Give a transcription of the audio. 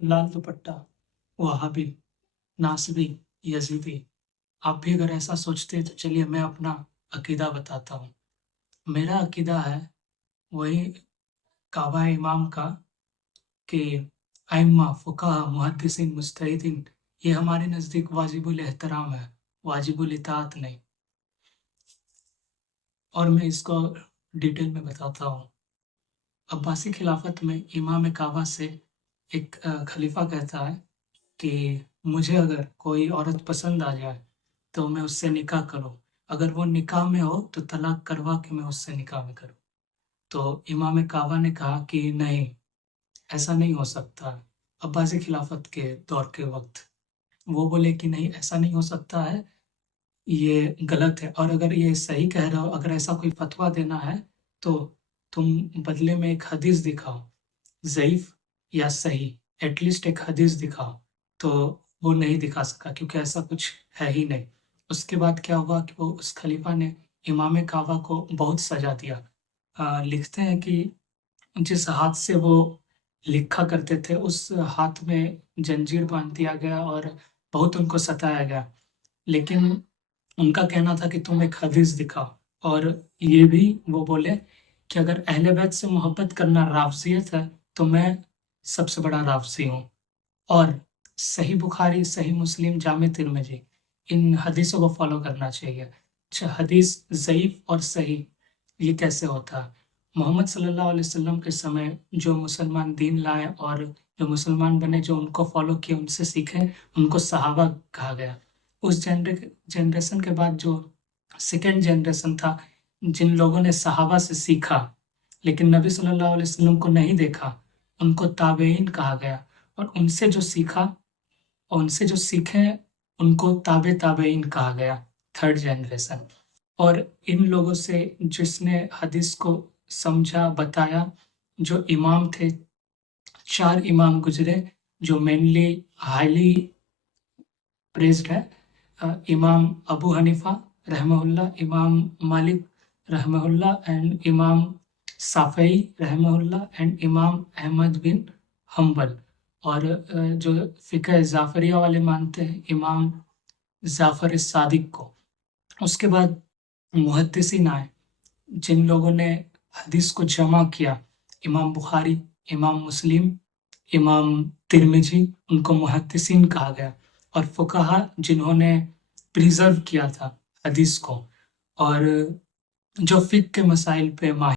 लाल दुपट्टा, Wahhabi, नासबी, Yazidi. आप भी अगर ऐसा सोचते हैं तो चलिए मैं अपना अकीदा बताता हूँ। मेरा अकीदा है वही काबा इमाम का कि अइम्मा, फुकाहा, मुहद्दिसीन, मुज्तहिदीन ये हमारे नज़दीक वाजिबुल एहतराम है, वाजिबुल इताअत नहीं। और मैं इसको डिटेल में बताता हूँ। अब्बासी खिलाफत में इमाम काबा से एक खलीफा कहता है कि मुझे अगर कोई औरत पसंद आ जाए तो मैं उससे निकाह करूँ। अगर वो निकाह में हो तो तलाक करवा के मैं उससे निकाह में करूँ। तो इमाम काबा ने कहा कि नहीं, ऐसा नहीं हो सकता। अब्बासी खिलाफत के दौर के वक़्त वो बोले कि नहीं, ऐसा नहीं हो सकता है, ये गलत है। और अगर ये सही कह रहे हो, अगर ऐसा कोई फतवा देना है तो तुम बदले में एक हदीस दिखाओ, ज़ईफ़ या सही, एटलीस्ट एक हदीस दिखाओ। तो वो नहीं दिखा सका क्योंकि ऐसा कुछ है ही नहीं। उसके बाद क्या हुआ कि वो उस खलीफा ने इमाम काबा को बहुत सज़ा दिया। लिखते हैं कि जिस हाथ से वो लिखा करते थे उस हाथ में जंजीर बाँध दिया गया और बहुत उनको सताया गया। लेकिन उनका कहना था कि तुम एक हदीस दिखाओ। और ये भी वो बोले कि अगर अहले बैत से मोहब्बत करना राफ़ज़ियत है तो मैं सबसे बड़ा राफ़ज़ी हूँ। और सही बुखारी, सही मुस्लिम, जामे तिर्मिज़ी इन हदीसों को फ़ॉलो करना चाहिए। अच्छा, हदीस ज़ईफ़ और सही ये कैसे होता है? मोहम्मद सल्लल्लाहु अलैहि वसल्लम के समय जो मुसलमान दीन लाए और जो मुसलमान बने, जो उनको फ़ॉलो किए, उनसे सीखे, उनको सहाबा कहा गया। उस जनरेशन के बाद जो सेकंड जनरेशन था, जिन लोगों ने सहाबा से सीखा लेकिन नबी सल्लल्लाहु अलैहि वसल्लम को नहीं देखा, उनको ताबेईन कहा गया। और उनसे जो सीखा और उनसे जो सीखे उनको ताबेईन कहा गया, थर्ड जनरेशन। और इन लोगों से जिसने हदीस को समझा, बताया, जो इमाम थे, 4 इमाम गुज़रे जो मेनली हाइली प्रेज़्ड है। इमाम अबू हनीफा रहमहुल्लाह, इमाम मालिक रहमहुल्लाह एंड इमाम शाफ़िई रहमहुल्लाह एंड इमाम अहमद बिन हम्बल। और जो फ़िक़्ह ज़ाफ़रिया वाले मानते हैं इमाम ज़ाफ़र सादिक को। उसके बाद मुहद्दिसीन आए, जिन लोगों ने हदीस को जमा किया, इमाम बुखारी, इमाम मुस्लिम, इमाम तिर्मिज़ी, उनको मुहद्दिसीन कहा गया। और फुक़हा जिन्होंने प्रिज़र्व किया था हदीस को और जो फ़िक़्ह के मसाइल पे माहिर